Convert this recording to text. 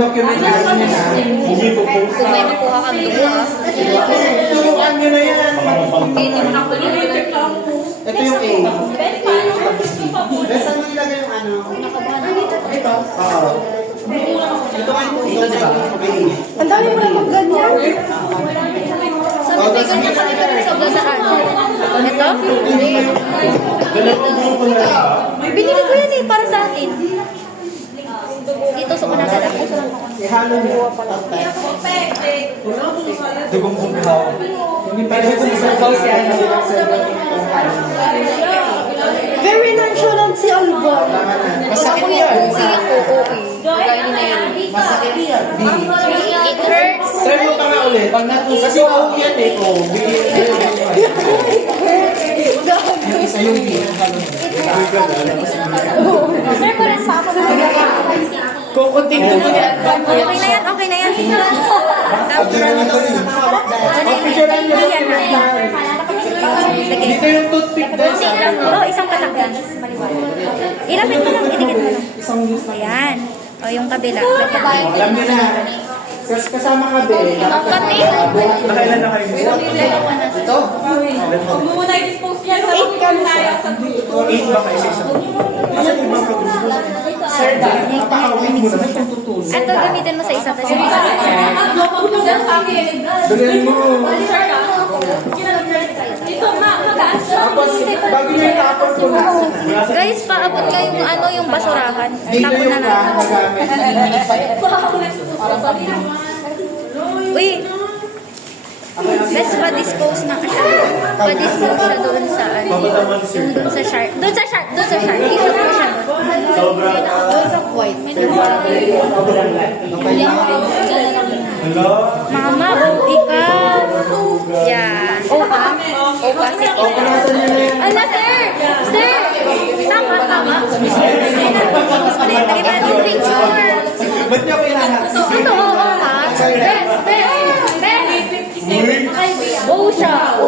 document na yun na. Hindi po po. Kung may makuha kang duha. Turuan nyo na yan. Ito yung A. Saan mo nilagay yung ano? Ito? Oo. Ito nga yung ito, di ba? Ang dami mo naman ganyan. Sabi ko, ganyan kami pa rin sa ulasaan. Ito? Binili ko yan eh, para sa akin. Dito sa unasan ako. Ihalo mo. Dugong bumbaw. Hindi pa rin bumbaw siya. Very nonchalant si Alba. Masakit yan. Okay ako, okay. Kaya ni na yan. Masakit yan. It hurts. Try mo pa nga ulit. Kasi ako yan eh. Yung isa yung B. Sir, parang sa ako. Kukunting mo na yan. Okay na yan, okay na yan. Picturean nyo lang yung dito yung toothpick doon sa Oo, isang patak yan. Ilapit mo lang, idikit mo lang. isang use lang. Ayan. O, yung kabila. Alam nyo na. Kasama ka ba eh. Ang pati. Nakailan na kayo? Ito? Huwag mo muna i-dispose yan. Sa mga tayo sa dulo. 8 ba kayo sa isang? Kasi di ba Sir, napaka-win mo naman itong tutulong. Ito, gamitin mo sa isa. Tapos yung isa. Dalihan mo. Ito, ma, mataas. Tapos, bago nyo yung tapos ko na. Guys, paabot kayo yung ano, yung basurahan. Dito Tapon yung na natin. gagamit. Uy! Best pa-dispose na siya. Pa-dispose siya doon sa ano. Yung doon sa shark. Doon sa shark. Doon sa shark. Dito po siya. Doon sa white. Mama, buti ka. Yan. O ha? O kasi. Ala, sir! Sir! Tama, tama. Lagay pa natin picture. Ba't nyo kailangan? Ito, oo ha? Best, best, best. Oh siya.